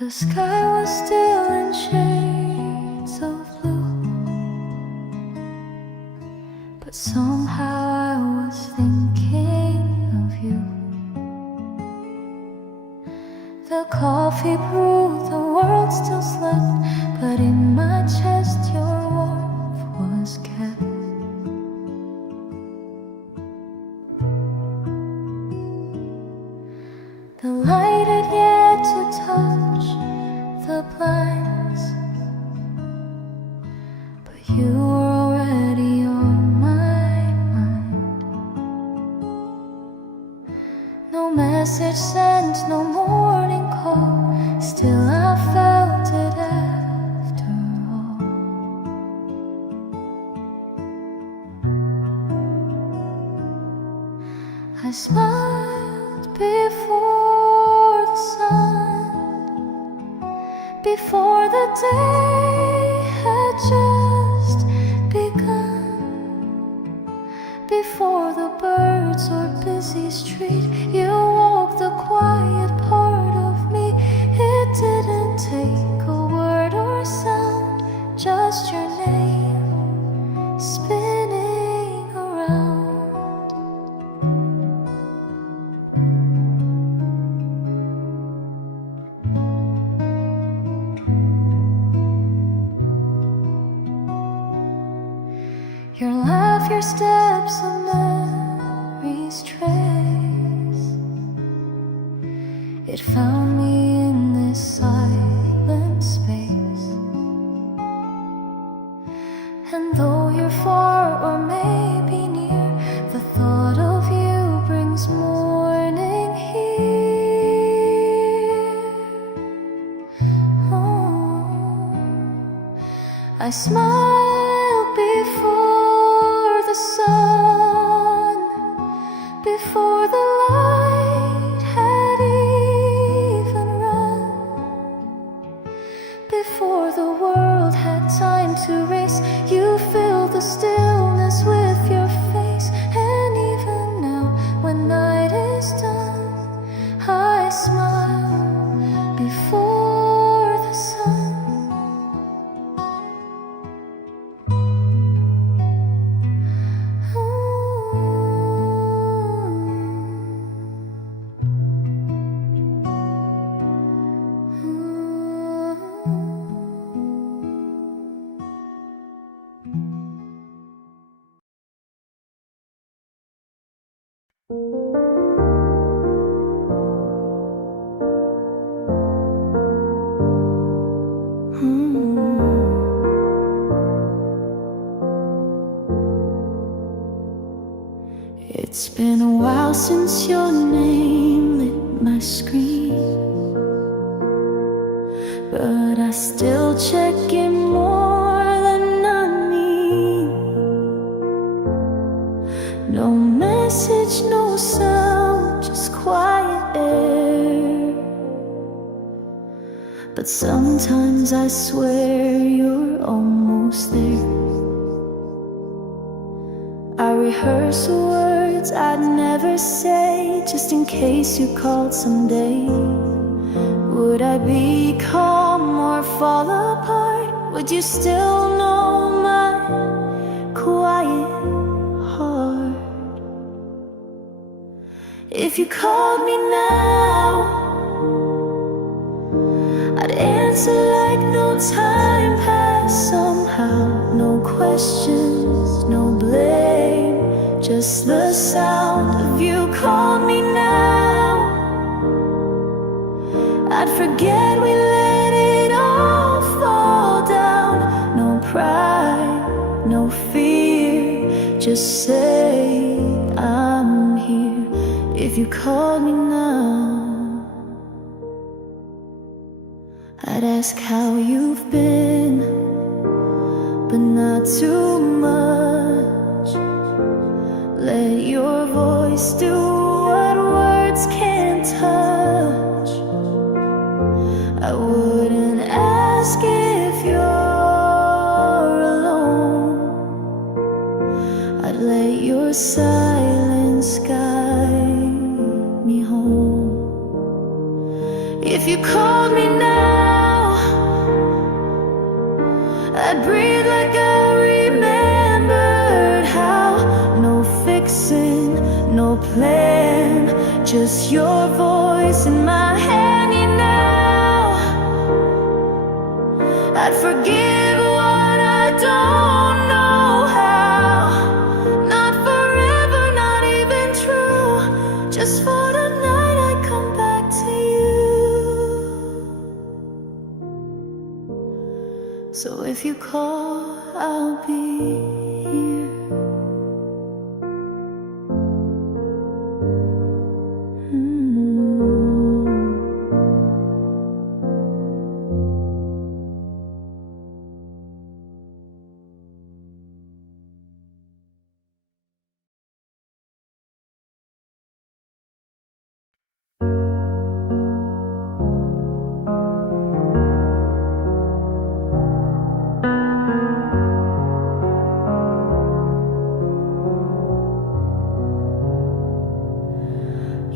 The sky was still in shades of blue, but somehow I was thinking of you. The coffee brewed, the world still slept, but in my chest your warmth was kept. The light had yet to touch the blinds, but you were already on my mind. No message sent, no morning call, still I felt it after all. I smiled before the sun, before the day had just begun, before the birds or busy street. You walked the quiet part of me. It didn't take a word or sound, just your name spinning around. Your laugh, your steps, a memory's trace. It found me in this silent space. And though you're far or maybe near, the thought of you brings morning here. Oh, I smiled before the sun, before the light had even run, before the world had time to race. You filled the stillness with your face. And even now, when night is done, I smile before the sun. It's been a while since your name lit my screen, but I still check it more than I need. No message, no sound, just quiet air. But sometimes I swear you're almost there. I rehearse the words I'd never say, just in case you called someday. Would I be calm or fall apart? Would you still know my quiet heart? If you called me now, I'd answer like no time passed. Somehow, no questions, no blame, just the sound of you. Called me now, I'd forget we let it all fall down. No pride, no fear, just say I'm here. If you called me now, I'd ask how you've been, but not too much. Let your voice do what words can't touch. I wouldn't ask if you're alone. I'd let your silence guide me home. If you called me now, I'd breathe like I remembered how. No fixing, no plan, just your voice in my hand. You know I'd forgive what I don't know how. Not forever, not even true. Just for tonight I come back to you. So if you call, I'll be here.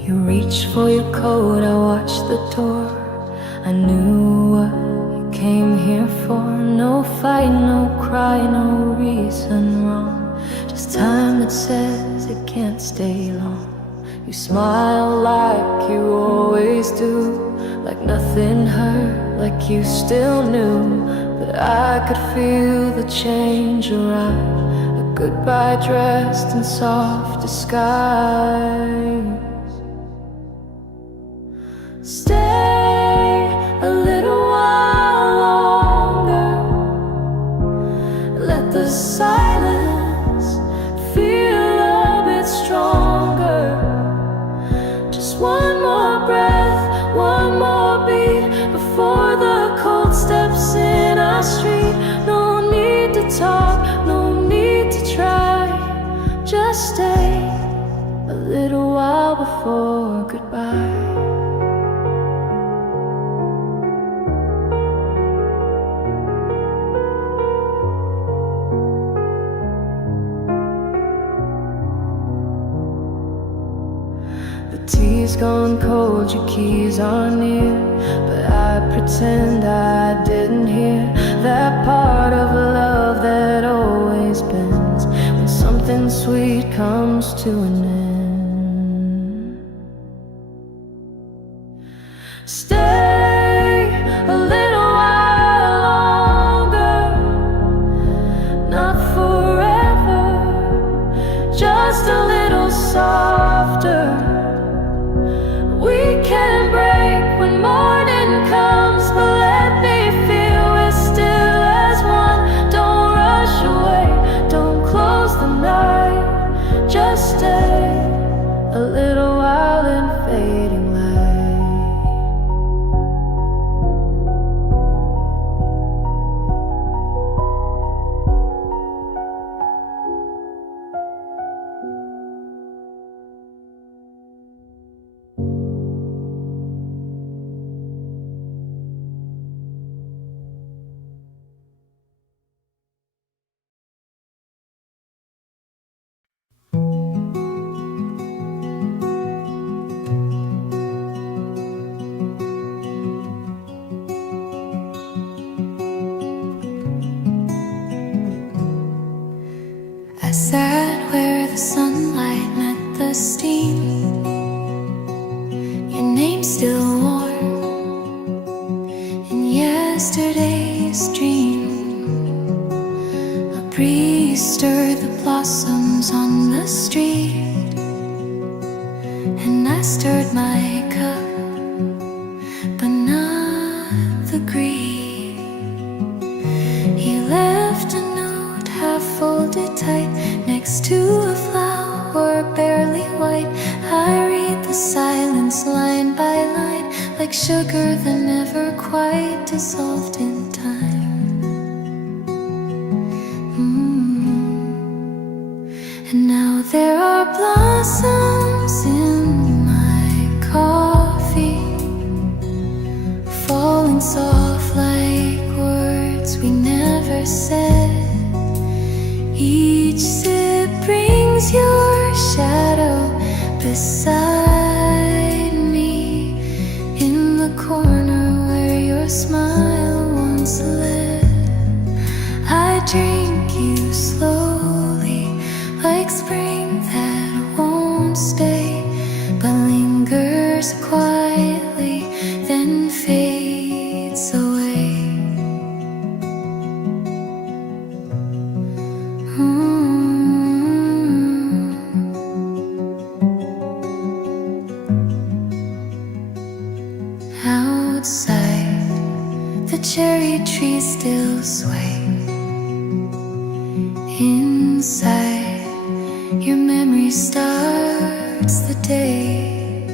You reached for your coat, I watched the door. I knew what you came here for. No fight, no cry, no reason wrong. Just time that says it can't stay long. You smile like you always do, like nothing hurt, like you still knew. But I could feel the change arrive, a goodbye dressed in soft disguise. Stay a little while longer. Let the silence feel a bit stronger. Just one more breath, one more beat before the cold steps in our street. No need to talk, no need to try. Just stay a little while before goodbye. Tea's gone cold, your keys are near, but I pretend I didn't hear that part of love that always bends when something sweet comes to an end. Stay a little while longer, not forever, just a little softer. We can break when morning comes, but let me feel we're still as one. Don't rush away, don't close the night. Just stay a little while in fading light. I sat where the sunlight met the steam. Your name's still warm in yesterday's dream. A breeze stirred the blossoms on the street, and I stirred my cup, but not the greed. He left a note half folded tight next to a flower barely white. I read the silence line by line, like sugar that never quite dissolved in time. And now there are blossoms in my coffee, falling soft like words we never said. Each sip brings your shadow beside me in the corner. your smile once lit. I drink you slowly, like spring that won't stay, but lingers quietly, then fades away. Outside, the cherry trees still sway. Inside, your memory starts the day.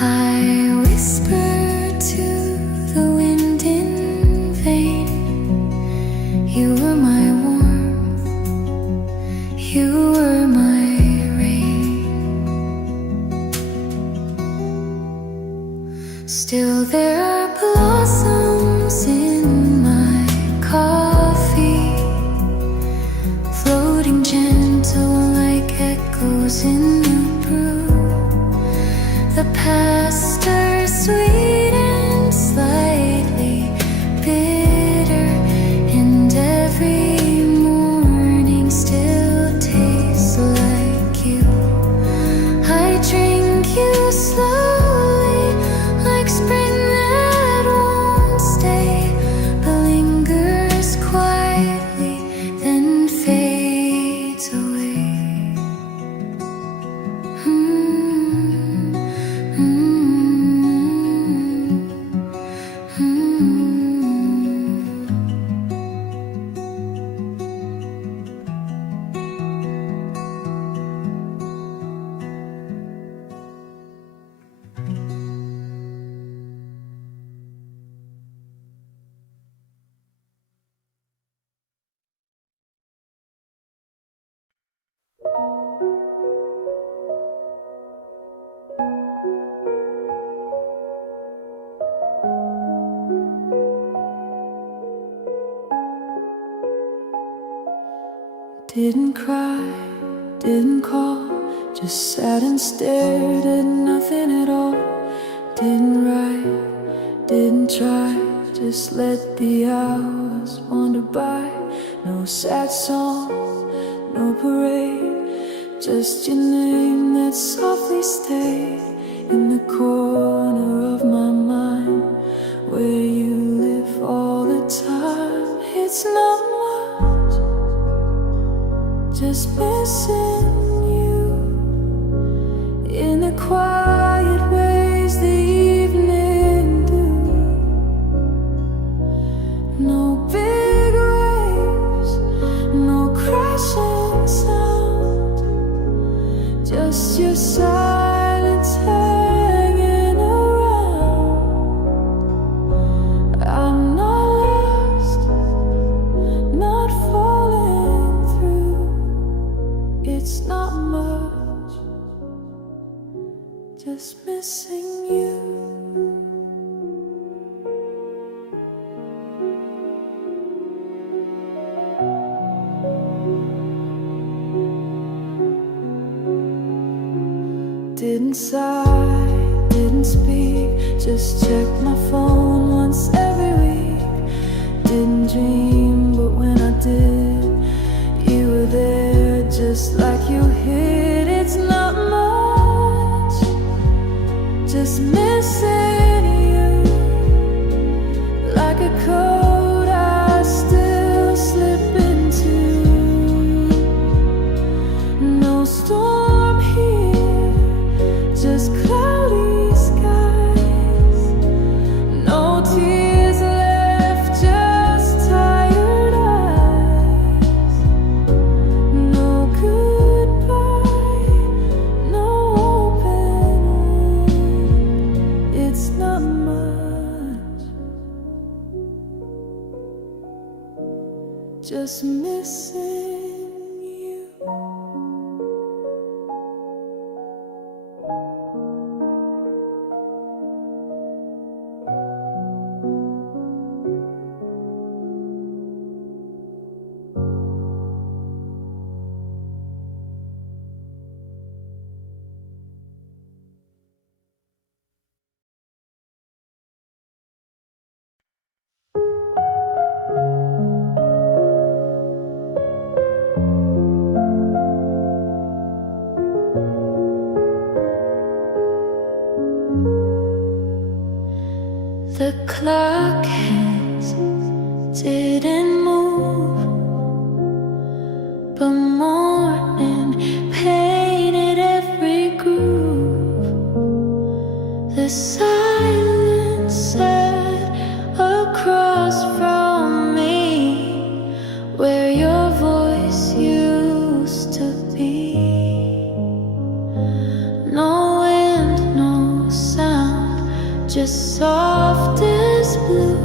I whisper to the wind in vain. You were my warmth, you were my rain. Still there are blossoms in my coffee, floating gentle like echoes in the brew. The past are sweet and slightly bitter, and every morning still tastes like you. I drink you slowly, like spring that won't stay, but lingers quietly, then fades away. Didn't cry, didn't call, just sat and stared at nothing at all. Didn't write, didn't try, just let the hours wander by. No sad song, no parade, just your name that softly stayed in the corner of my mind, where you live all the time. It's not much, just missing you in the quiet ways the evening do. No big waves, no crashing sound, just your silence hanging around. I'm not lost, not falling through. It's not much, just missing you. Didn't sigh, didn't speak, just check my phone once every week. Didn't dream, but when I did, you were there just like you hid. It's not much, just missing you, like a code I still slip into. No storm here, just cloudy skies. No tears left, just tired eyes. No goodbye, no open wound. It's not much, just missing The clock hands didn't move, but morning painted every groove. The silence sat across from me, where your voice used to be. No wind, no sound, just soft as blue.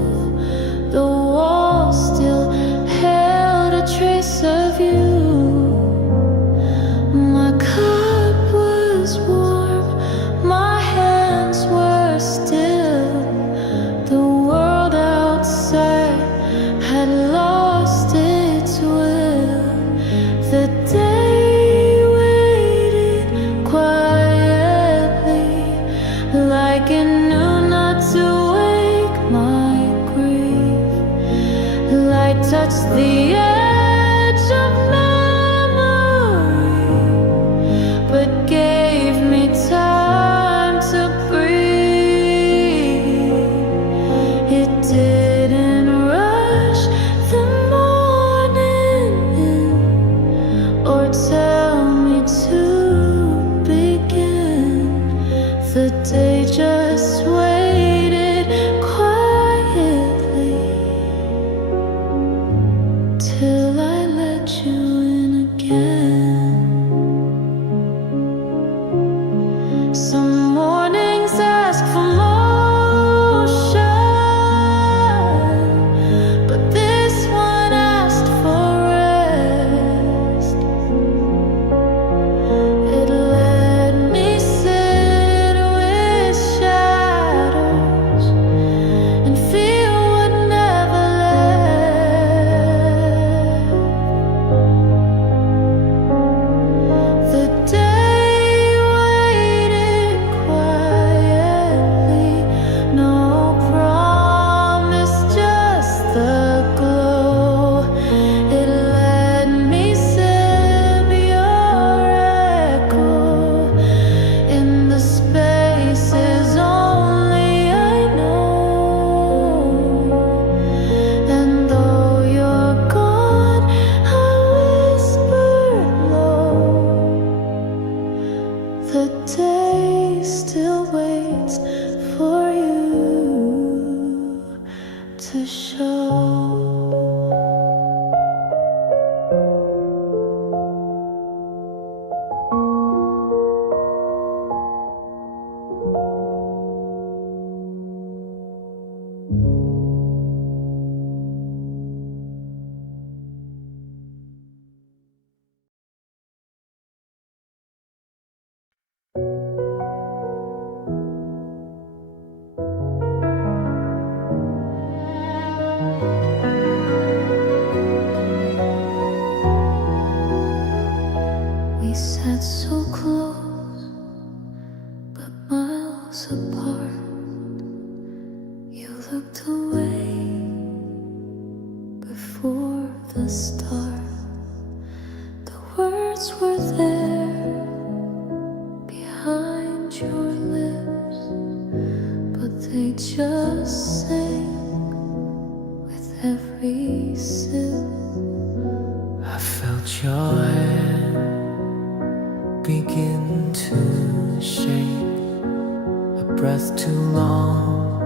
The wall still held a trace of you. My cup was warm, my hands were still. The world outside had lost its will. The day waited quietly, like it knew not to wake my grief. Light touched the edge of memory, but gave me time to breathe. It didn't rush the morning in, or tell me to begin. The day just waited quietly till I let you in again. Some mornings ask for motion, but this one asked for rest. It let me sit with shadows and feel what never left. The day waited quietly, no promise, just the glow. It let me sip your echo in the spaces only I know. And though you're gone, I whispered low. The day still waits for you to show. We sat so close, but miles apart. You looked away before the start. The words were there behind your lips, but they just sang with every sip. I felt your hand begin to shake. A breath too long,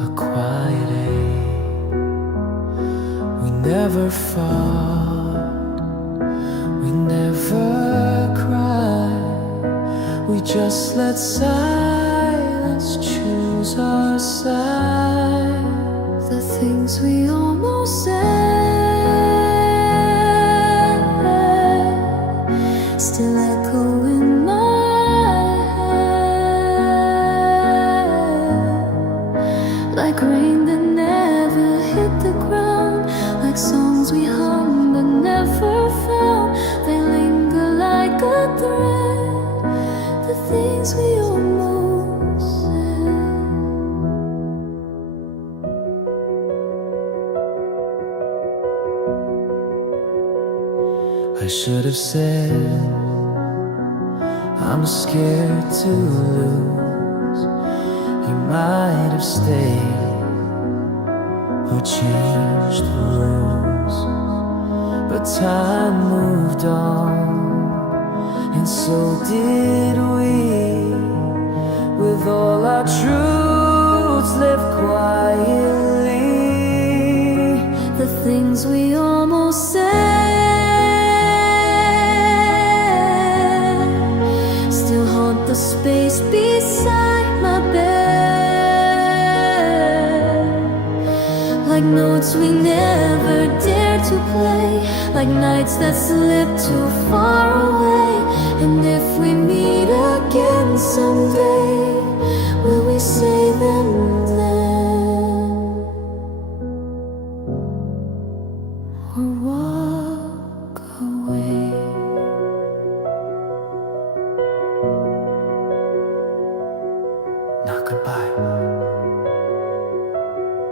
a quiet ache. We never fought, we never cried. We just let silence choose our side. The things we almost said still echo in my head, like rain that never hit the ground, like songs we hummed but never found. They linger like a thread, the things we almost said. I should have said I'm scared to lose you might have stayed or changed the rules. But time moved on, and so did we. With all our truths left quietly, the things we almost said still haunt the space beside my bed, like notes we never dared to play, like nights that slipped too far away. And if we meet again someday, will we say them then, or walk away? Not goodbye,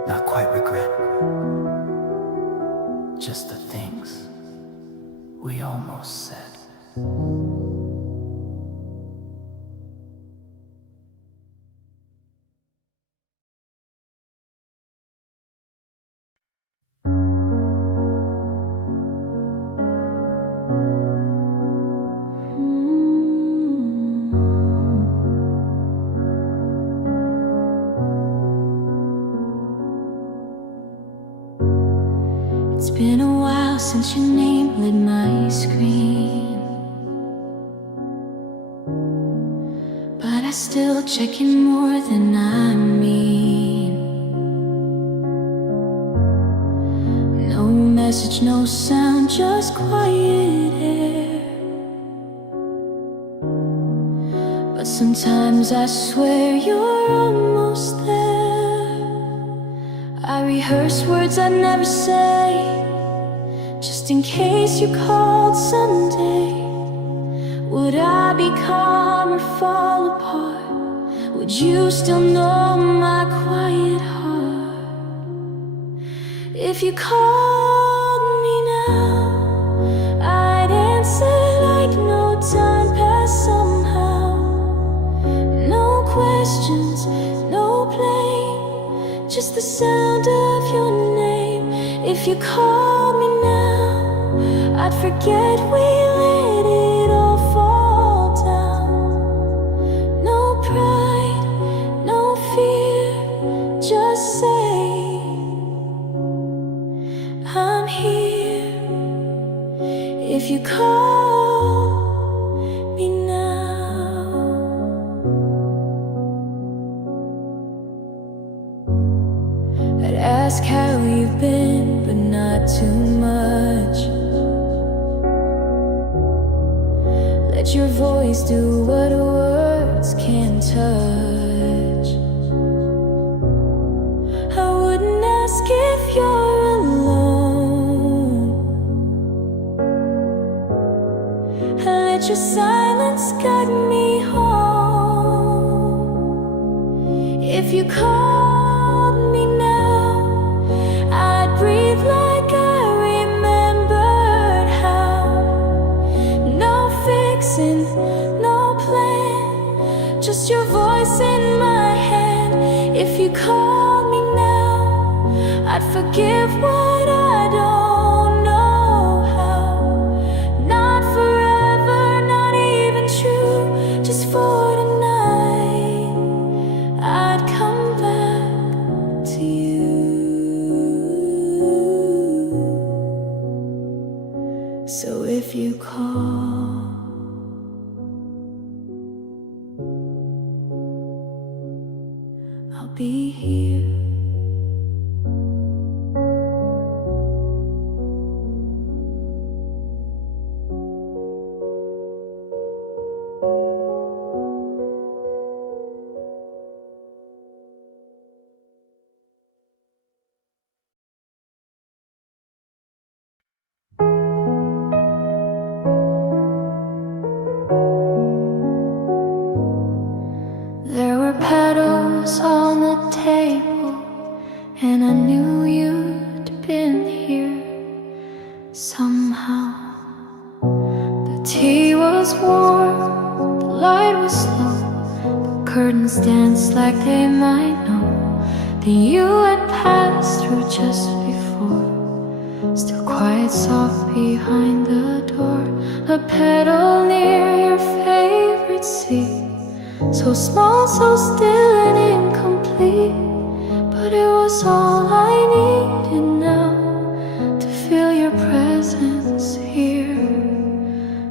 not quite regret, just the things we almost said. It's been a while since your name lit my screen, but I still check in more than I mean. No message, no sound, just quiet air. But sometimes I swear you're almost there. I rehearse words I'd never say, just in case you called someday. Would I be calm or fall apart? Would you still know my quiet heart? If you called me now, I'd answer like no time passed somehow. No questions, no blame, just the sound of your name. If you called me now, I'd forget we let it all fall down. No pride, no fear, just say I'm here. If you call me now, I'd ask how you've been, but not too much. Let your voice do what words can't touch. I wouldn't ask if you're alone. I let your silence guide me home. If you called me now, I'd breathe like I remembered how. No fixing, no plan, just your voice in my hand. If you called me now, I'd forgive what I don't know how. Not forever, not even true, just for tonight, I'd come back to you. So if you call, I'll be here. There were petals on the table, curtains dance like they might know that you had passed through just before. Still quiet, soft behind the door, a petal near your favorite seat. So small, so still and incomplete, but it was all I needed now to feel your presence here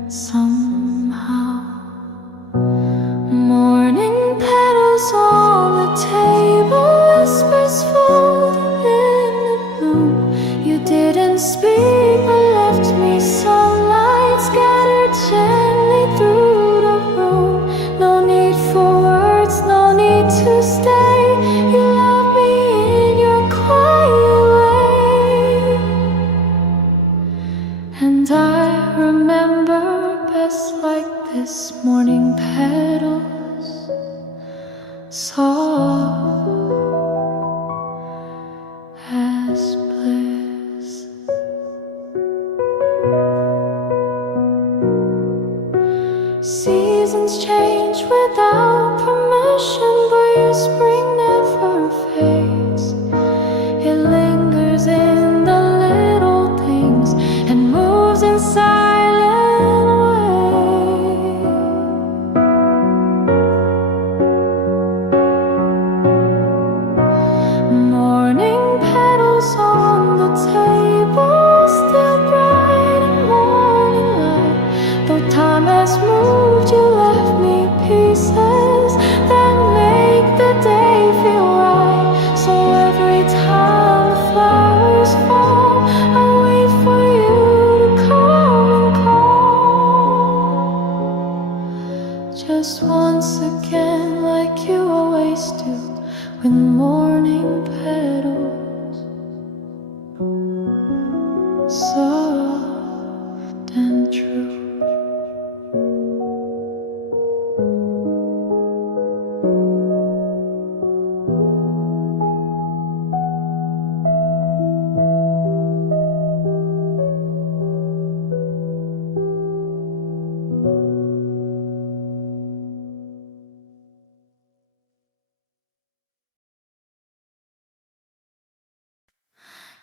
somehow. Morning petals on the table, whispers folded in the bloom. You didn't speak but left me sunlight scattered gently through the room. No need for words, no need to stay. You love me in your quiet way, and I remember best like this. Morning petals, soft as bliss. Seasons change without permission, but your spring never fades. It lingers in the little things and moves in silent ways. Morning petals on the table, still bright in morning light. Though time has moved, you left me pieces that make the day feel right. So every time the flowers fall, I wait for you to come and call. Just once again, like you always do, with morning petals, soft and true.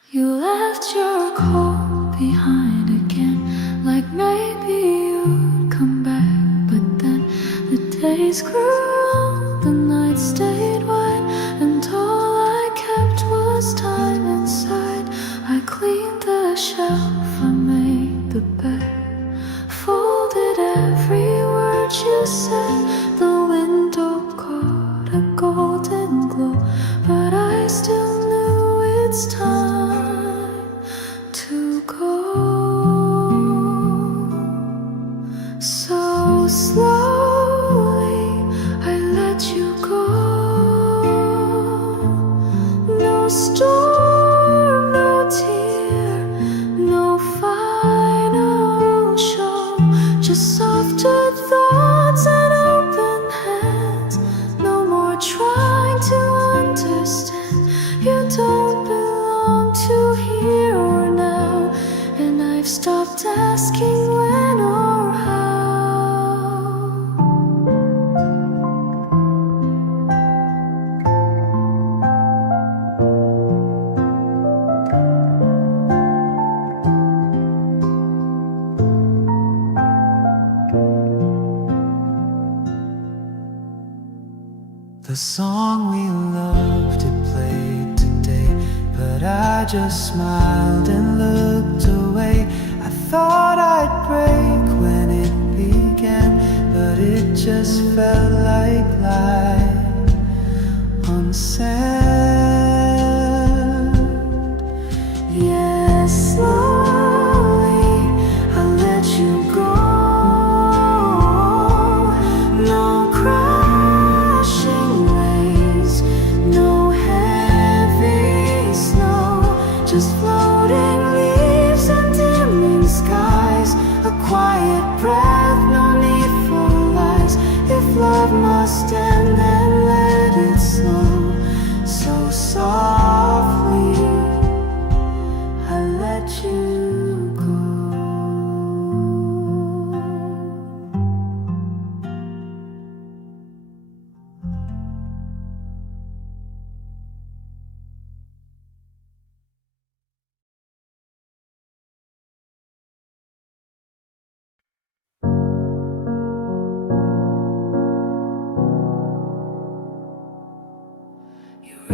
You left your coat behind again, like maybe you'd come back. But then the days grew long, the nights stayed wide, and all I kept was time inside. I cleaned the shelf, I made the bed, folded every word you said. The window caught a golden glow, but I still knew it's time to go. So slowly I let you go. No storm, no tear, no final show, just softer thoughts and open hands. No more trying to understand. You don't belong to here or now, and I've stopped asking when or how. The song we loved, it played today, but I just smiled and looked away. I thought I'd break when it began, but it just felt like light on sand. Yes, slowly I let you go. No crashing waves, no heavy snow, just floating leaves and dimming skies. A quiet breath, no need for lies. If love must end, then let it snow. So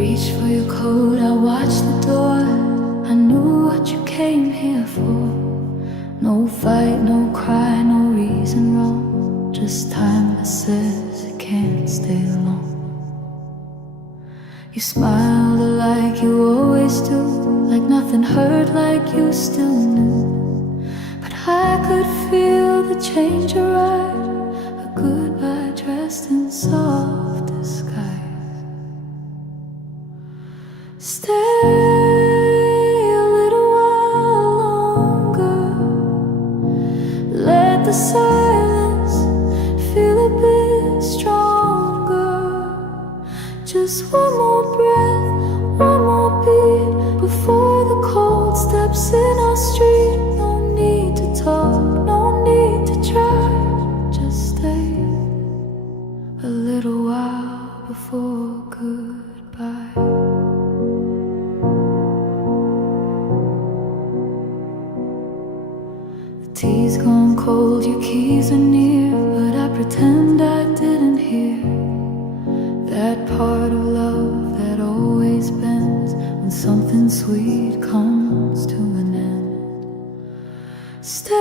reached for your coat, I watched the door. I knew what you came here for. No fight, no cry, no reason wrong. Just time that says it can't stay long. You smiled like you always do, like nothing hurt, like you still knew. But I could feel the change arrive, a goodbye dressed in soft disguise. Stay a little while longer. Let the silence feel a bit stronger. Just one more breath, one more beat before the cold steps in our street. No need to talk, no need to try. Just stay a little while before goodbye. The tea's gone cold, your keys are near, but I pretend I didn't hear that part of love that always bends when something sweet comes to an end. Stay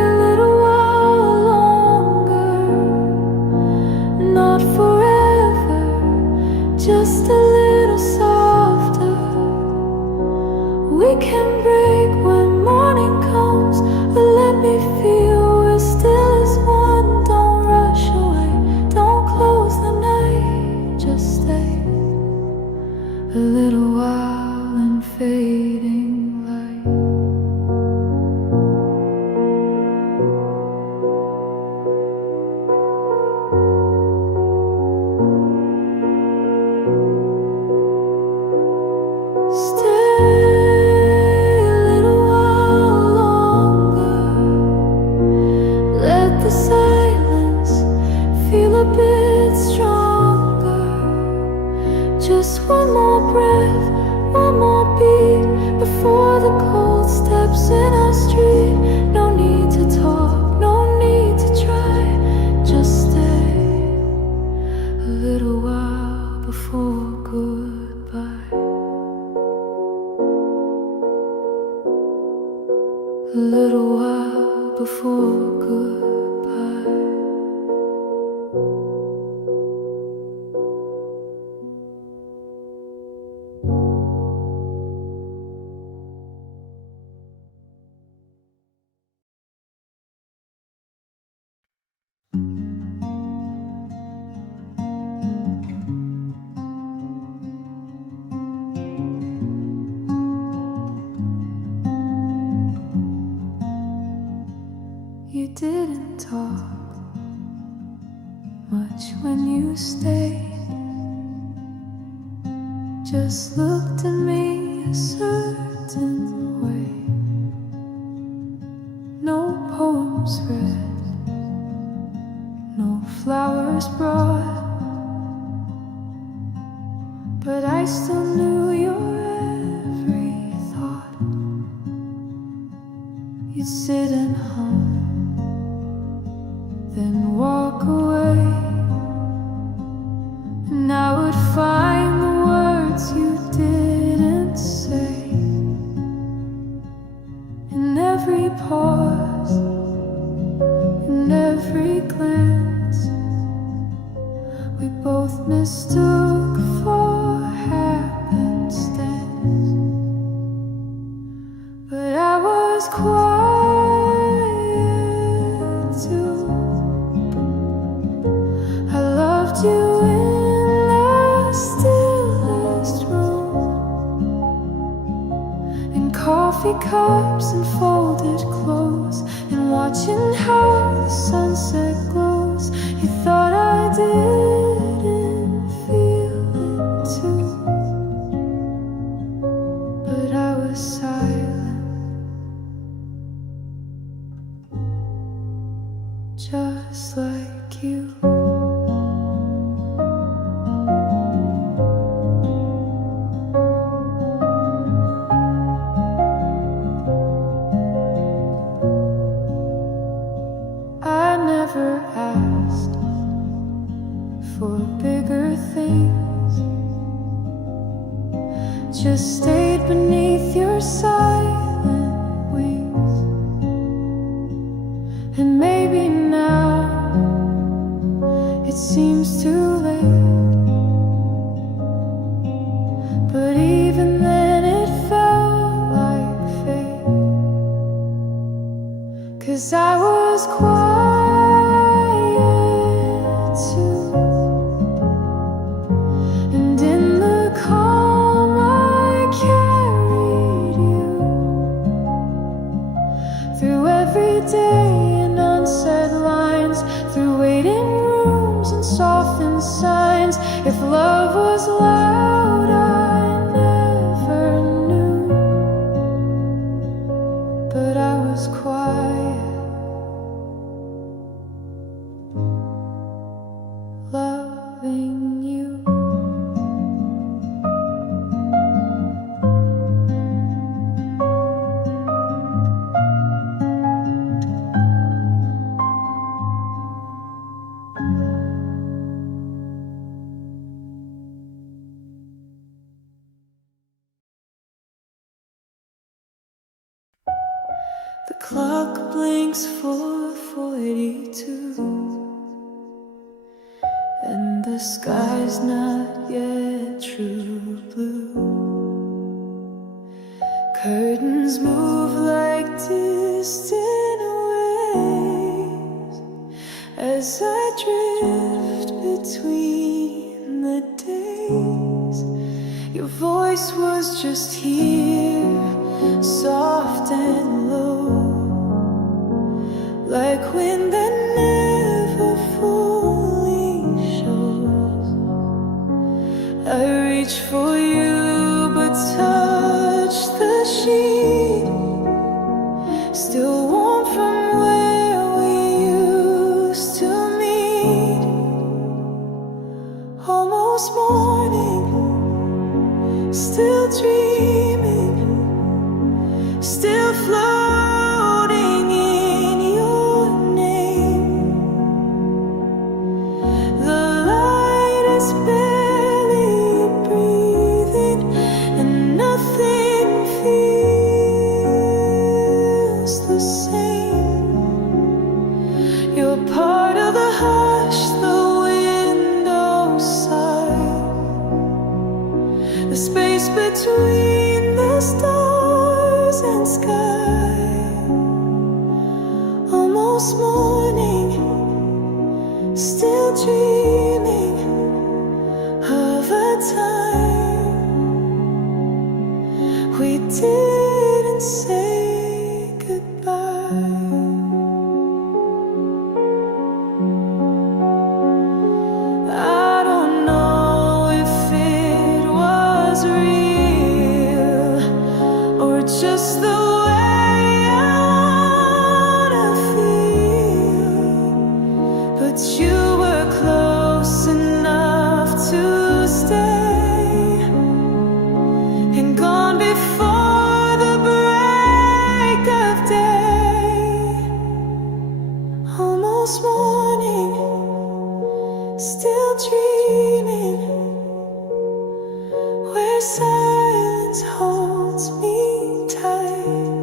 a little while longer, not forever, just a little softer. We can break when morning comes, but let me feel we're still as one. Don't rush away, don't close the night, just stay a little while in fading light. Stay a little while longer. Let the silence feel a bit stronger. Just one more breath, one more beat before the cold steps in our street. No need to talk, no need to try. Just stay a little while before goodbye. A little while before goodbye. You didn't talk much when you stayed, just looked at me a certain way. No poems read, no flowers brought, but I still knew your every thought. You'd sit and hum, then walk away, and I would find the words you didn't say. In every pause, in every glance, we both mistook for happenstance. But I was quiet too. I loved you in the stillest room, in coffee cups and folded clothes, and watching how the sunset glows. You thought I didn't feel it too, but I was silent, just like you. just stayed beneath your silent wings. And maybe now it seems too late, but even then it felt like fate. 'Cause I was quiet too, and in the calm I carried you through every day and unsaid lines, through waiting rooms and softened signs. If love was loud, I never knew, but I was quiet, loving you. The clock blinks 4:42, and the sky's not yet true blue. Curtains move like distant waves as I drift between the days. Your voice was just here, soft and low, like wind that never fully shows. I reach for you but touch the sheet, still warm from where we used to meet. Almost morning, still dreaming, still floating in your name. The light is barely breathing, and nothing feels the same. You're part of the hush, the window side, the space between the stars and sky. Almost morning, still dreaming of a time we didn't say goodbye. I don't know if it was real or just the way I wanna feel, but you were close enough to stay, and gone before the break of day. Almost morning, still dreaming, where silence holds me tight.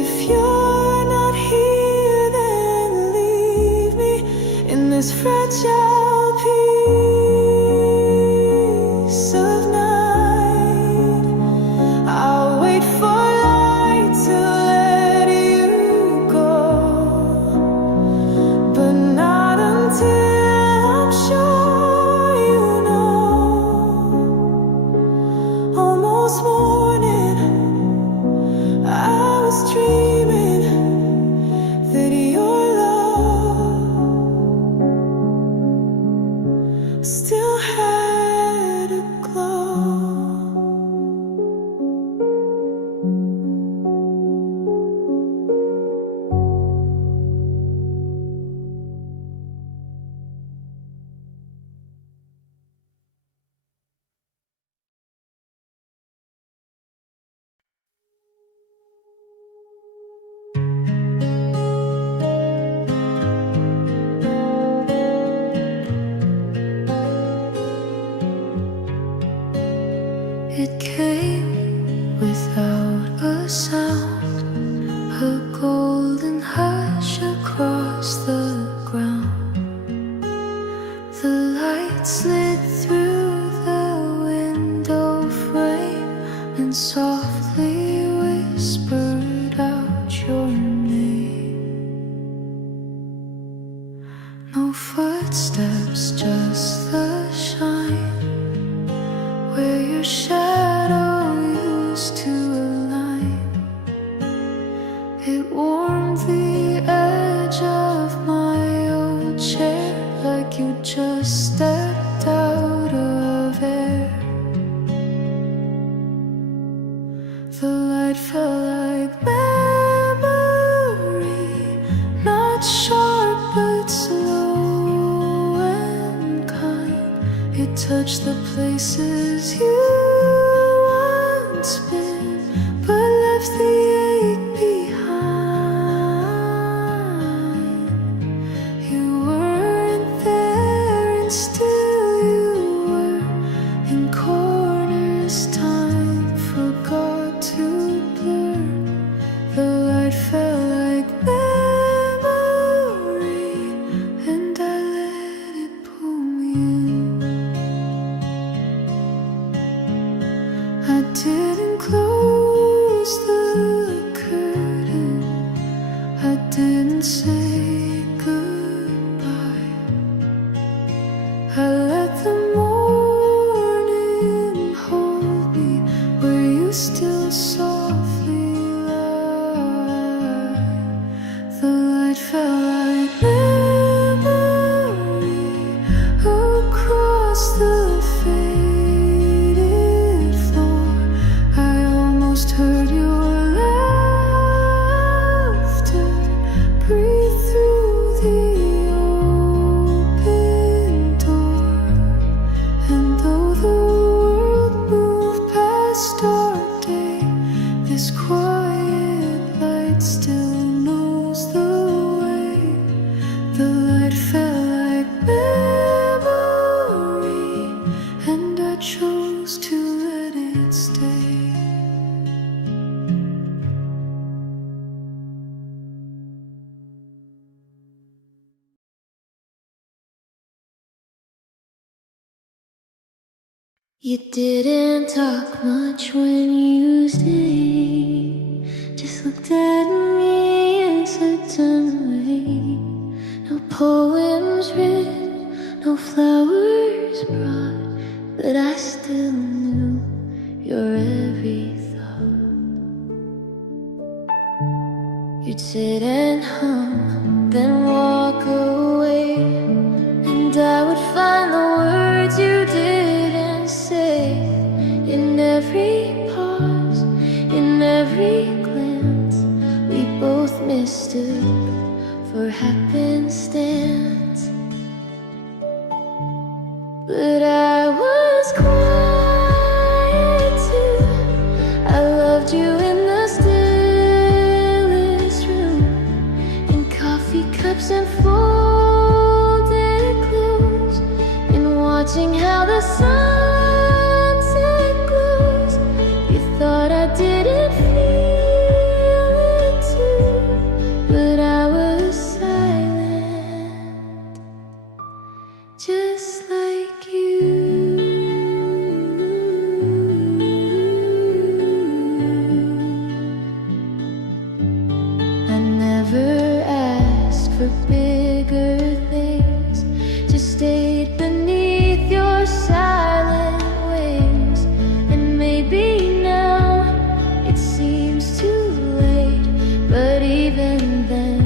If you're not here, then leave me in this fragile piece of night. I'll wait for light to let you go, but not until I'm sure you know. Almost morning, I was dreaming that your love touch the places you once been, but left the ache behind. You weren't there and still you were in corners time forgot to blur. The light felt like memory and I let it pull me in. I didn't close the curtain, I didn't say goodbye. I let the morning hold me where you still softly lie. The light felt like memory across the faded floor. I almost heard your laughter breathe through the open door. And though the world moved past our day, this quiet light still knows the way. The light felt like memory, and I chose to let it stay. You didn't talk much when you sang, just looked at me and said turn away. No poems read, no flowers brought, but I still knew your every thought. You'd sit and hum, then walk away, and I would find the words you didn't say. In every pause, in every glance, we both mistook for happenstance. But I was quiet too. I loved you in the stillest room, in coffee cups and folded clothes, in watching how the sunset glows. You thought I didn't feel it too, but I was silent, just like you. I never asked for bigger things, just stayed beneath your silent wings. And maybe now it seems too late, but even then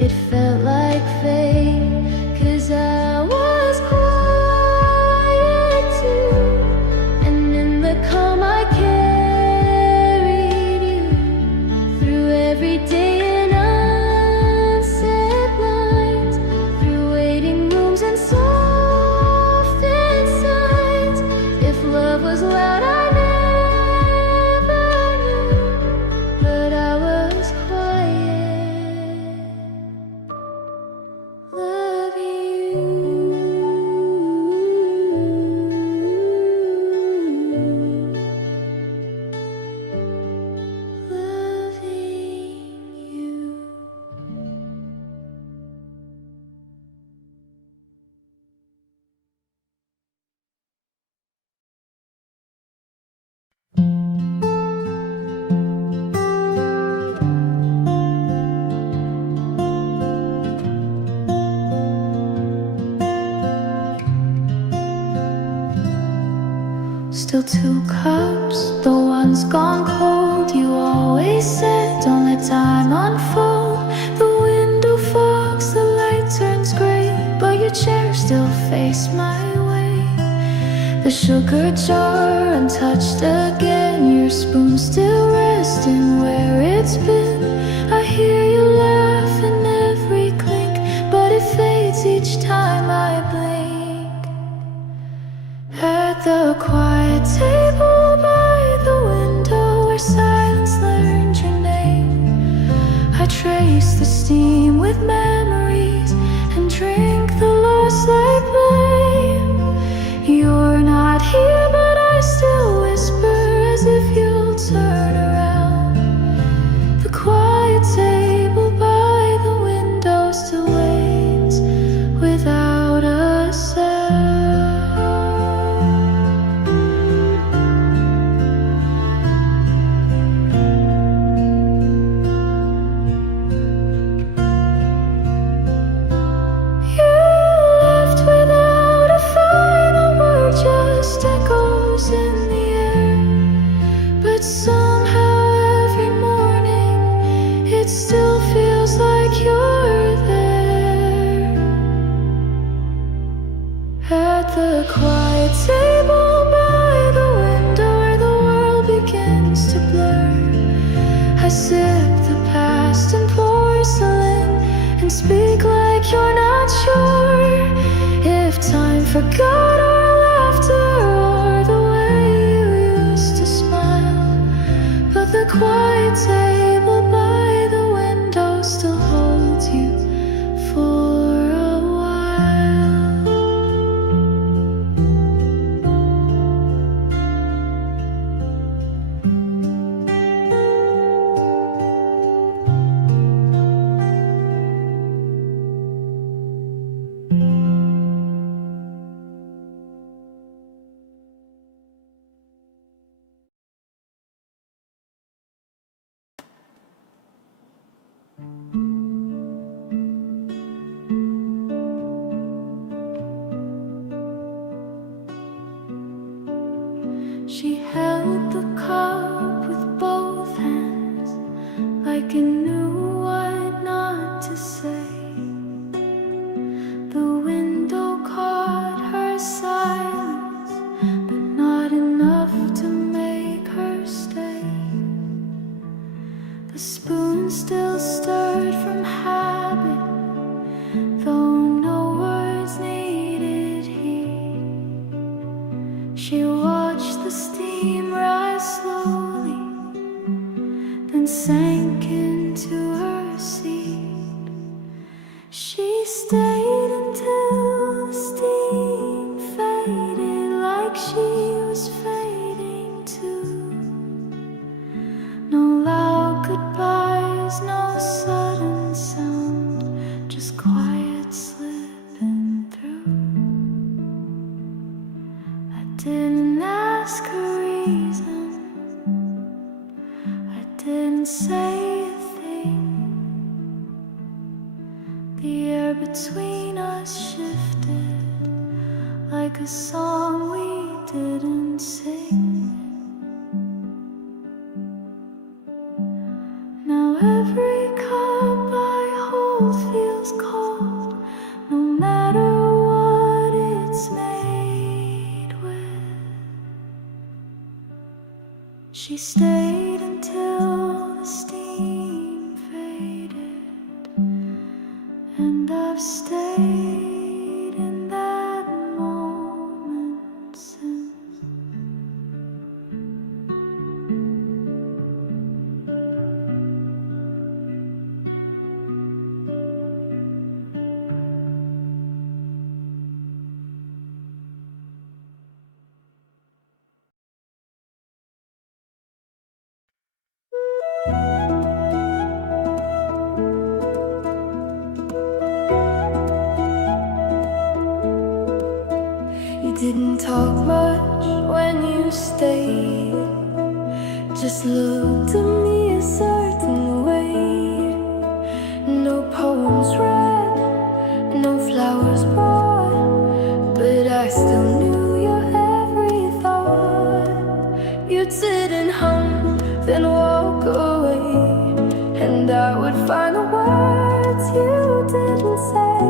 it felt like fate. 'Cause I was quiet too, and in the calm I carried you through every day in unsaid lines, through waiting rooms and softened signs. If love was loud, I never knew, but I was quiet. Love you. Loving you. Still 2 cups, the one's gone cold. You always said don't let time unfold. The window fogs, the light turns gray, but your chair still faced my way. The sugar jar untouched again, your spoon still resting where it's been. I hear you laugh in every clink, but it fades each time I blink. At the quiet table by the window where silence learned your name, I trace the steam with memories and drink the lost like blame. You're not here but I still whisper as if you'll turn around. The quiet table by the window still waits without a sound. You left without a final word, just echoes in the air. But somehow every morning it still feels like you're there. At the quiet table by the window where the world begins to blur, I sip the past in porcelain and speak like you're not sure if time forgot our laughter or the way you used to smile. But the quiet table by the window still holds you for a while. She held the cup with both hands like it knew what not to say. The window caught her silence, but not enough to make her stay. The spoon still stirred from habit, though no words needed heed. She watched the steam rise slowly, then sank into her seat. She stayed until the steam faded, like she was fading too. No loud goodbyes, no sudden sound, just quiet slipping through. I didn't ask a reason, I didn't say a thing. The air between us shifted like a song we didn't sing. Now every cup I hold feels cold, no matter what it's made with. She stayed until the steam faded, and I've stayed in that moment since. You didn't talk much when you stayed, just looked at me a certain way. No poems read, no flowers brought, but I still knew your every thought. You'd sit and hum, then walk away, and I would find the words you didn't say.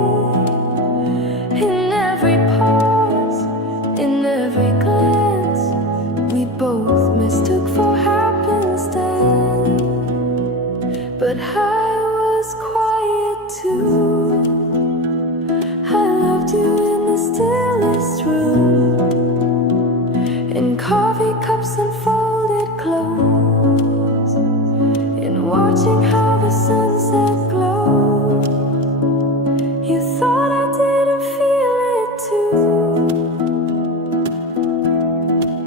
In every pause, in every glance, we both mistook for happenstance. But I was quiet too. I loved you in the stillest room.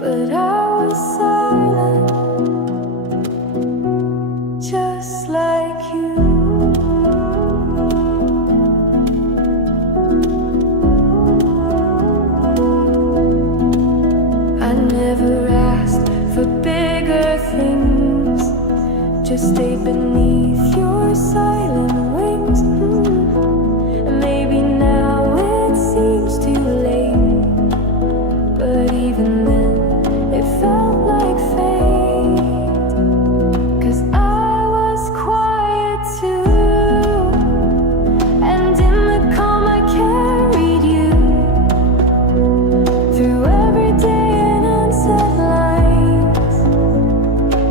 but I was silent, just like you. I never asked for bigger things, just stay beneath your silent wings. And maybe now it seems too late, but even then it felt like fate. 'Cause I was quiet too, and in the calm I carried you through every day and unsaid lines,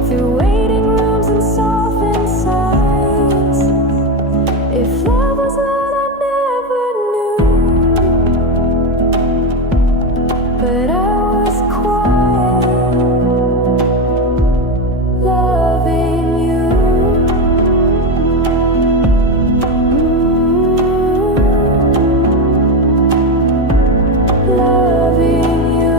through waiting rooms and softened sighs. If love was what I never knew, but I was quiet, loving you. Loving you.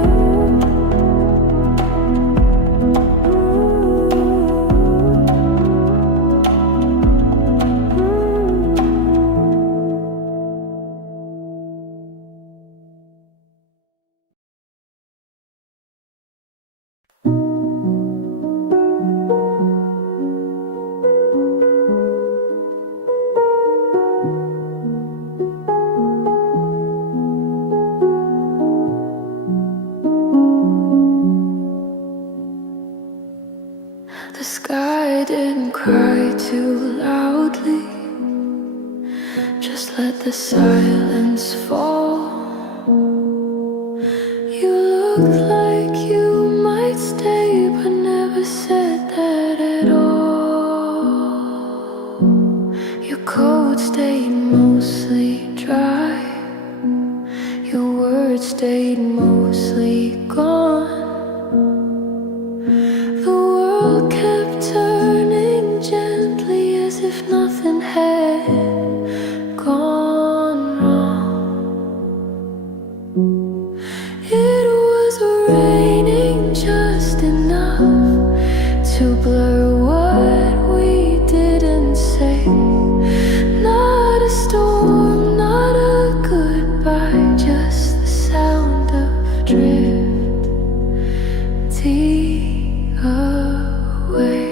The sky didn't cry too loudly, just let the silence fall. You looked like you might stay, but never said that at all. Your coat stayed mostly dry, your words stayed mostly gone. The world kept turning gently as if nothing had gone wrong. It was raining just enough to blur what we didn't say. Not a storm, not a goodbye, just the sound of drifting away.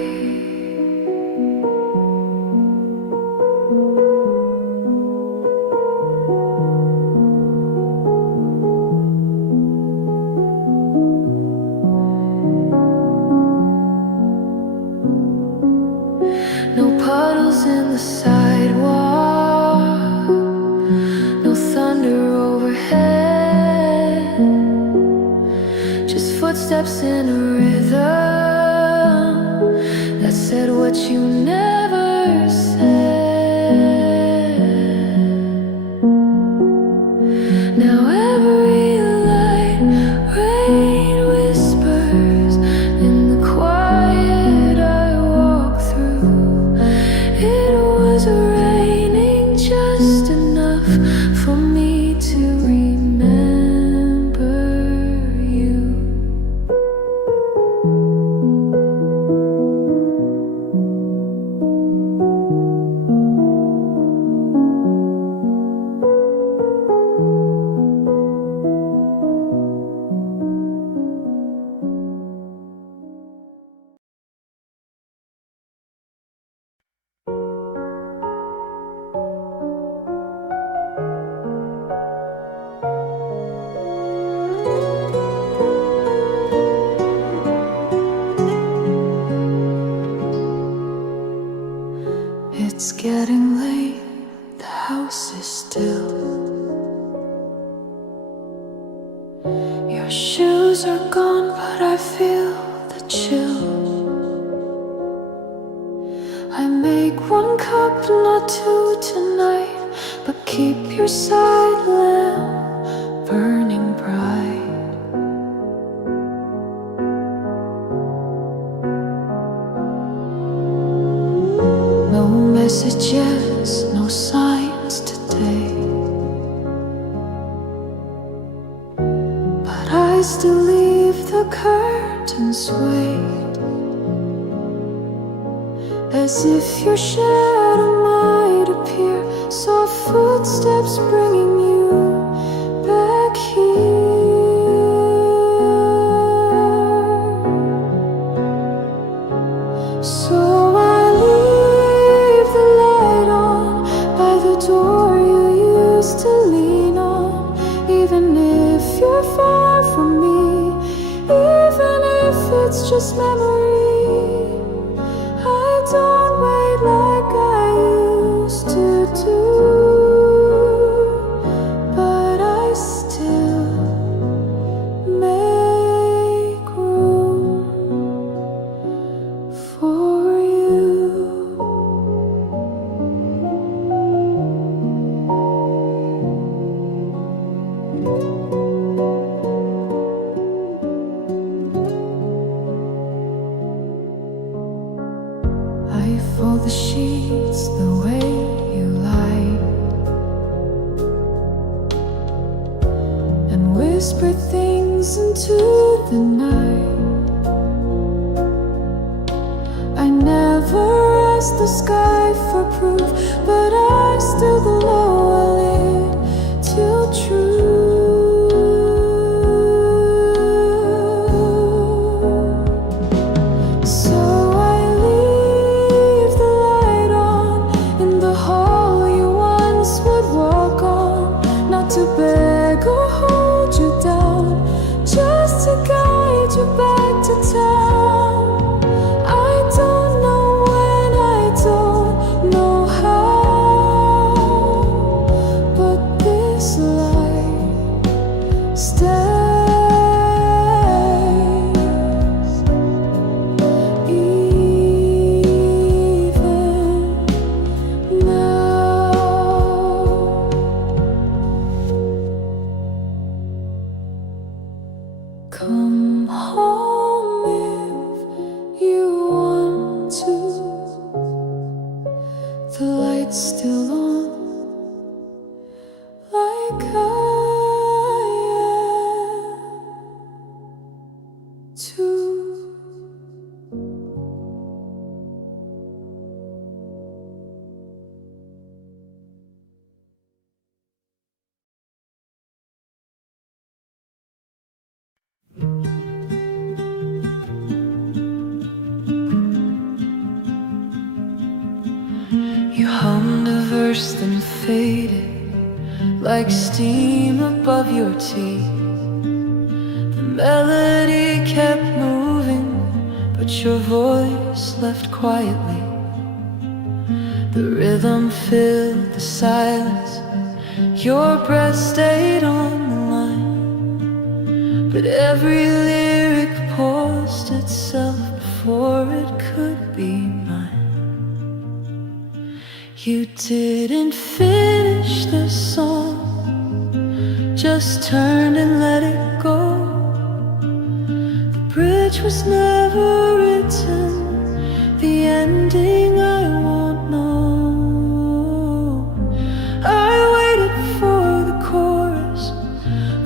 No puddles in the sidewalk, no thunder overhead, just footsteps in a rhythm that said what you never said. Now every light rain whispers in the quiet I walk through. It was raining just enough for me to remember you. It's getting late, the house is still. Your shoes are gone, but I feel the chill. I make one cup, not two tonight, but keep your side lamp burning bright. No messages, no signs today, but I still leave if the curtains swayed, as if your shadow might appear, soft footsteps bringing you back here. So I leave the light on by the door you used to lean on, even if you're far from me, even if it's just memory. I don't wait like I used to do, but I still make room for you. I fold the sheets the way you like and whisper things into the night. I never asked the sky for proof, but I still glow a little true. So I leave the light on in the hall you once would walk on, not to beg or hold you down, just to guide you back to town. I don't know when, I don't know how, but this light stays. Even now, come home if you want to. The light's still on, like I am too. You hummed a verse then faded like steam above your tea. The melody kept moving, but your voice left quietly. The rhythm filled the silence, your breath stayed on the line, but every lyric paused itself before it could be mine. You didn't finish the song, just turned and let it go. The bridge was never written, the ending I won't know. I waited for the chorus,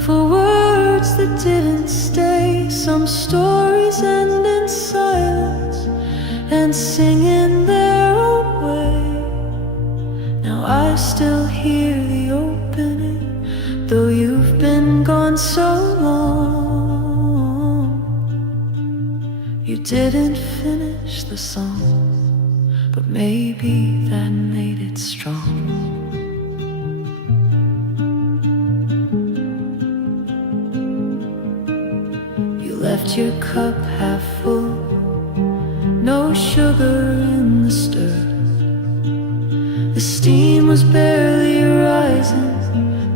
for words that didn't stay. Some stories end in silence and sing in their own way. Now I still hear the opening, though you've been gone so long. You didn't finish the song, but maybe that made it strong. You left your cup half full, no sugar in the stir. The steam was barely rising,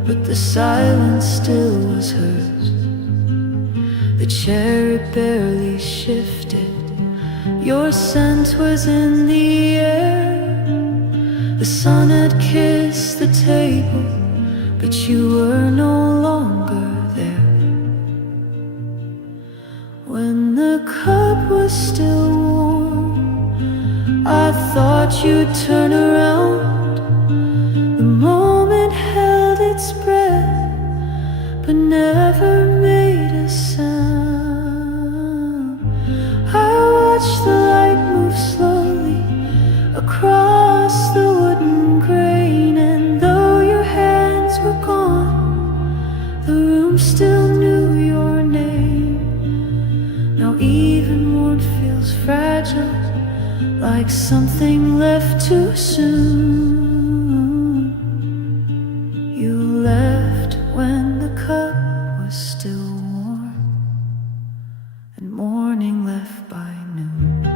but the silence still was hers. The cherry barely shifted, your scent was in the air. The sun had kissed the table, but you were no longer there. When the cup was still warm, I thought you'd turn around. The moment held its breath, but never made a sound. feels fragile, like something left too soon. You left when the cup was still warm, and morning left by noon.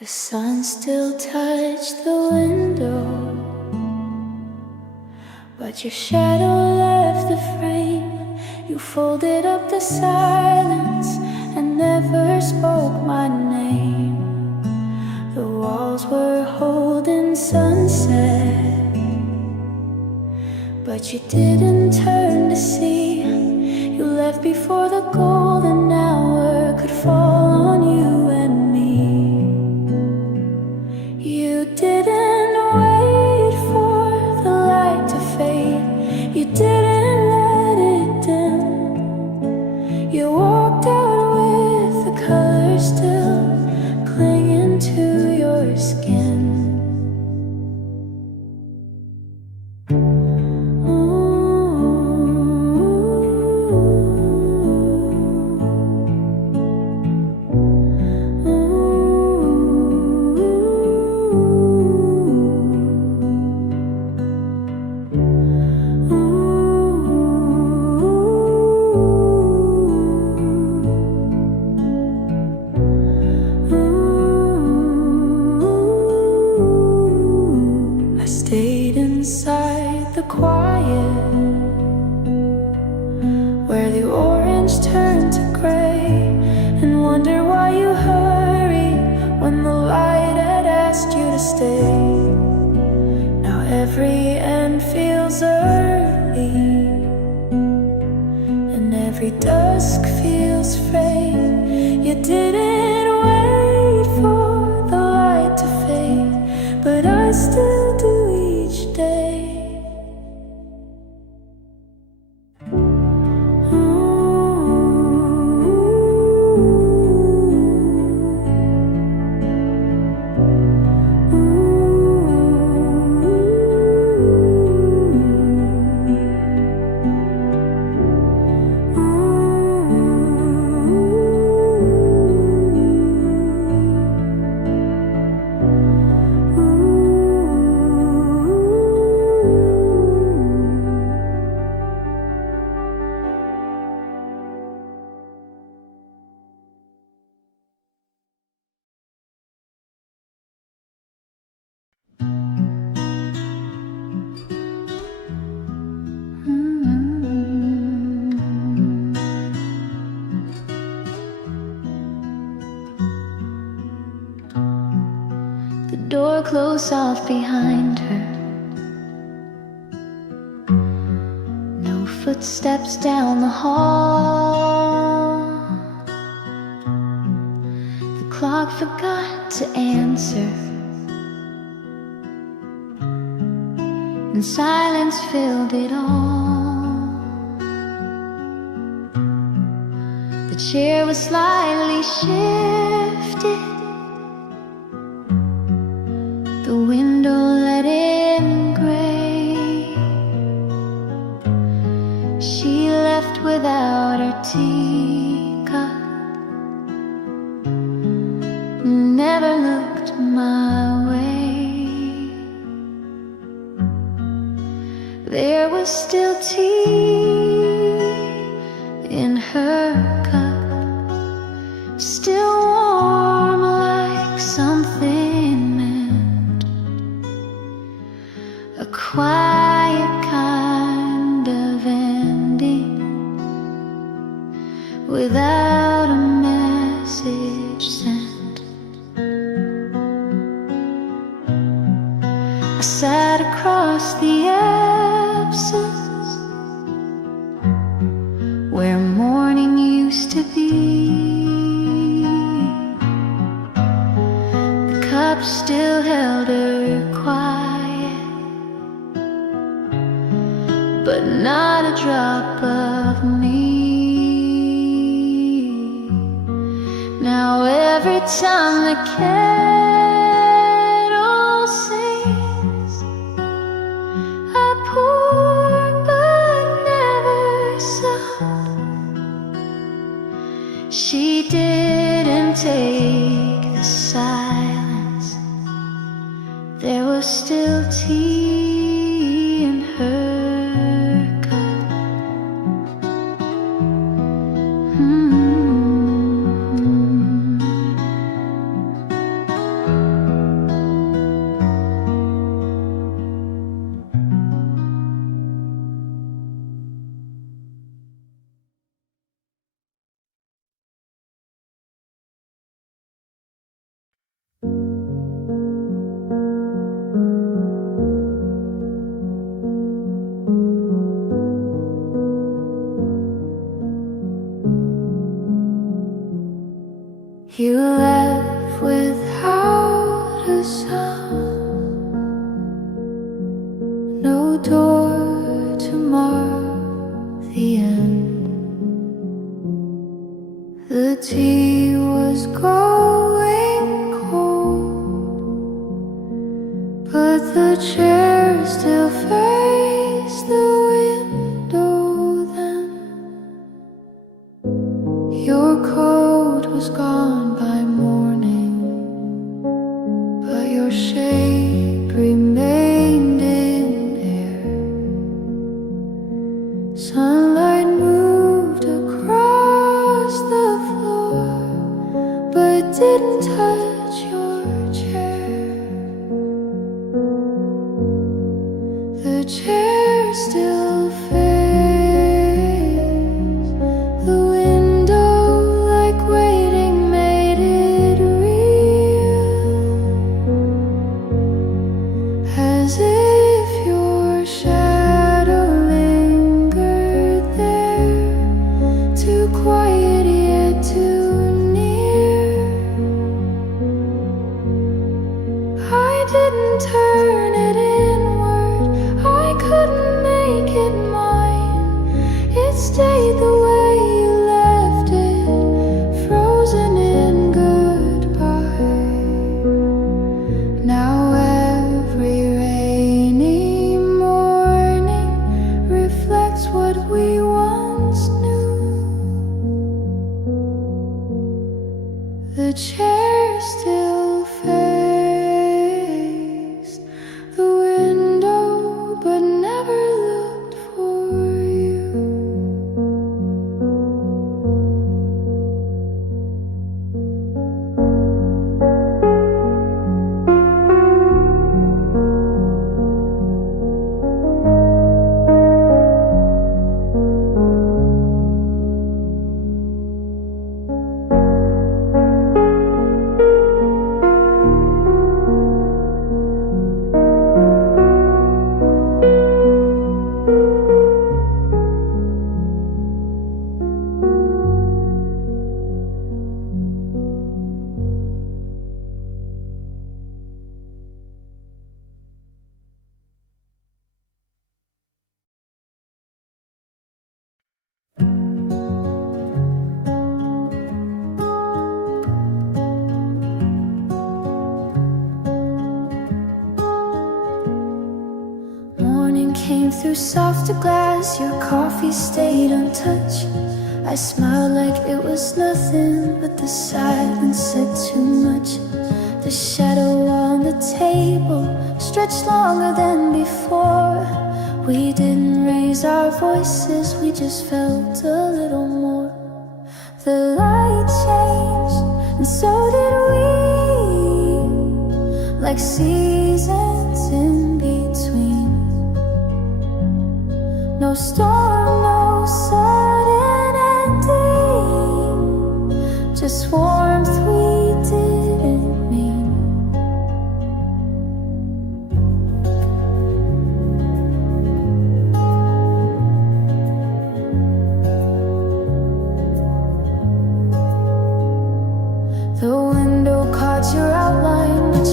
The sun still touched the window, but your shadow left the frame. You folded up the silence and never spoke my name. The walls were holding sunset, but you didn't turn to see. You left before the golden hour could fall on you and me. You didn't wait for the light to fade. You didn't let it dim. You walked out with the color still clinging to your skin. Inside the quiet, where the orange turned to gray, and wonder why you hurried when the light had asked you to stay. Now every end feels early, and every dusk feels frayed. You didn't wait for the light to fade, but I still do each day. The door closed soft behind her. No footsteps down the hall. The clock forgot to answer, and silence filled it all. The chair was slightly shifted, the window let in gray. She left without her teacup, never looked my way. There was still tea in her cup, still warm like something meant. A quiet kind of ending, without a message sent. I sat across the absence, where morning used to be. The cup still held her quiet, but not a drop of me. Now every time the kettle sings, I pour but never sound. She didn't take the silence. There was still tea in her cup. You left without a sound, no door to mark the end. The tea was going cold, but the chair still faced the window then. Your coat was gone by morning, but your shape remained in air. Sunlight moved across the floor, but didn't touch your chair. The chair still faced the window, like waiting made it real, as if your shadow lingered there, too quiet yet too near. I didn't turn it inward, I couldn't make it mine. It stayed the way you left it, frozen in goodbye. Now every rainy morning reflects what we once knew. The chair still faced the window, but never looked for you. Morning came through softer glass, your coffee stayed untouched. I smiled like it was nothing, but the silence said too much. The shadow on the table stretched longer than before. We didn't raise our voices, we just felt a little more. The light changed, and so did we, like seasons in between. No storm, no sudden ending, just warmth we didn't mean. The window caught your outline, but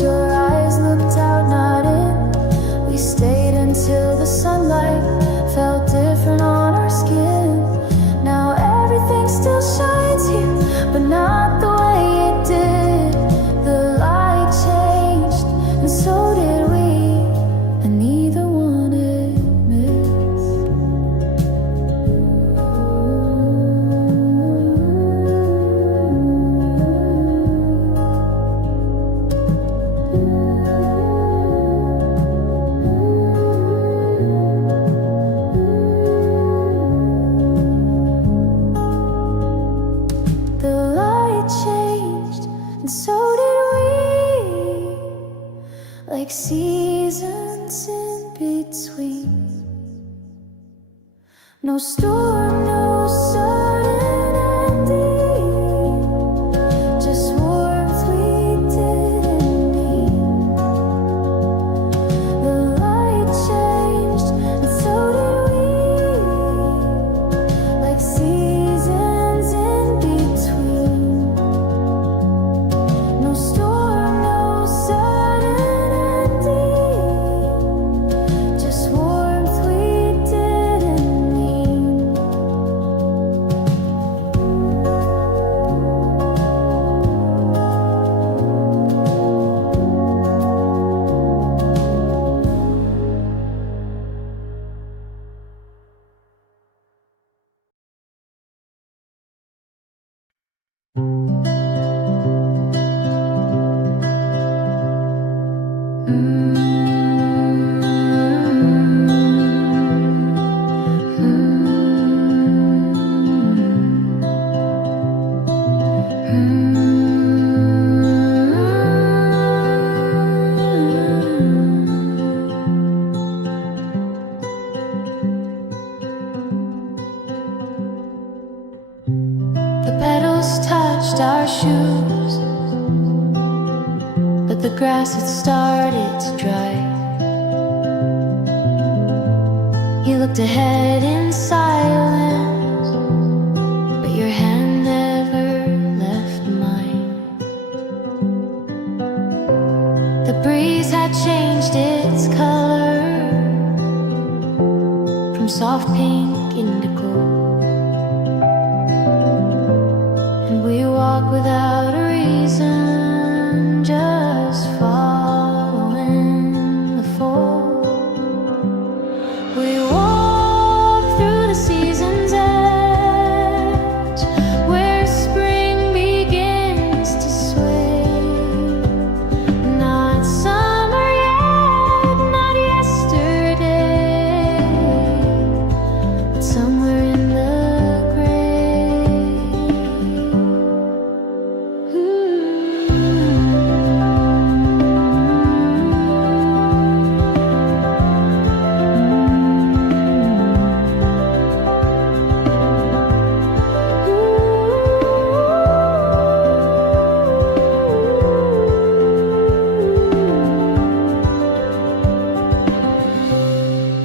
like seasons in between. No storm, no sudden ending, just warmth we didn't need. The light changed, and so did we, like seasons in between. No storm, no sudden ending, just warmth we didn't need. The petals touched our shoes, but the grass had started to dry. You looked ahead in silence, but your hand never left mine. The breeze had changed its color from soft pink into gold. And we walk without a reason, just following the fold. We walk through the season's edge, where spring begins to sway. Not summer yet, not yesterday, but somewhere in the gray.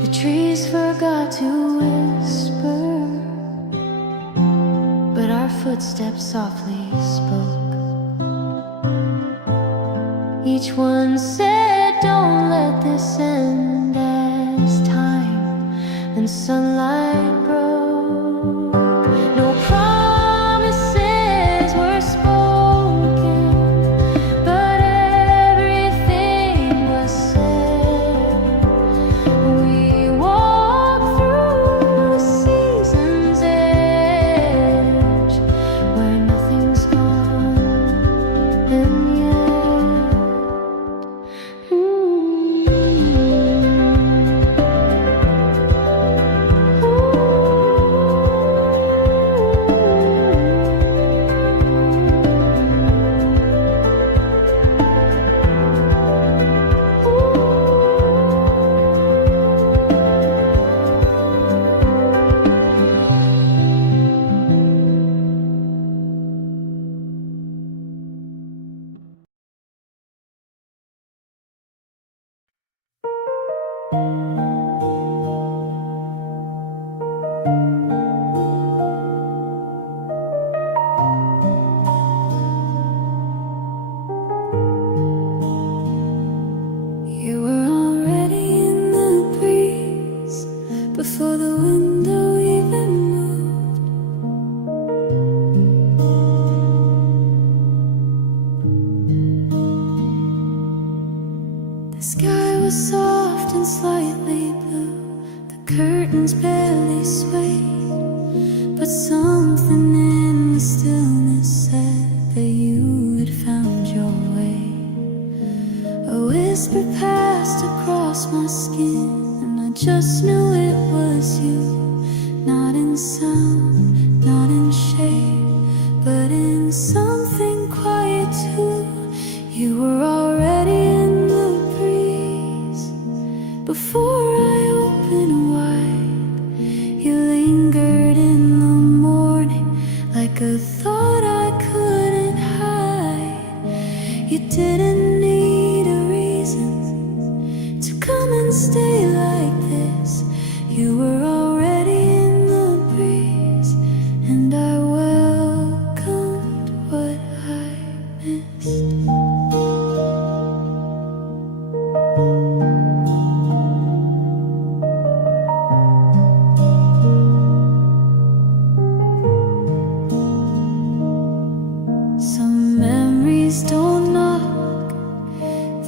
The trees forgot to whisper, but our footsteps softly spoke. Each one said, don't let this end, as time and sunlight broke. No promises were spoken, but everything was said. We walk through the season's edge, where nothing's gone, and yet you were already in the breeze before the window even moved. The sky was soft and slightly blue, the curtains barely swayed, but something in the stillness said that you had found your way. A whisper passed across my skin, and I just knew it was you. Not in sound, not in shape, but in something quiet too. You were already in the breeze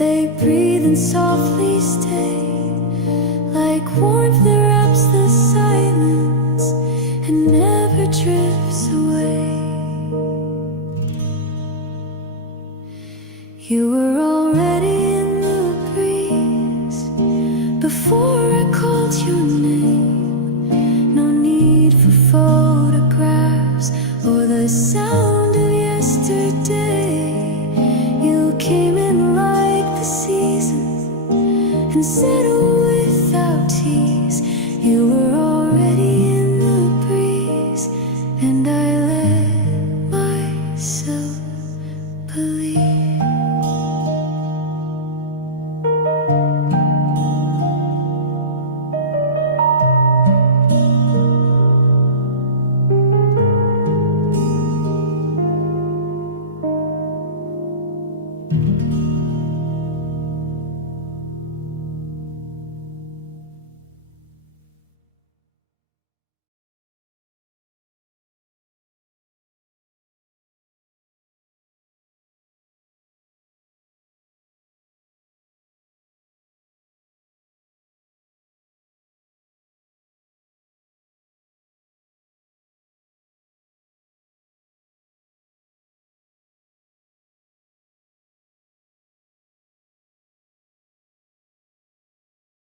They breathe and softly stay, like warmth that wraps the silence and never drifts away. You were already in the breeze before I called your name. No need for photographs or the sound of yesterday. You came in like the seasons and settled without tease. You were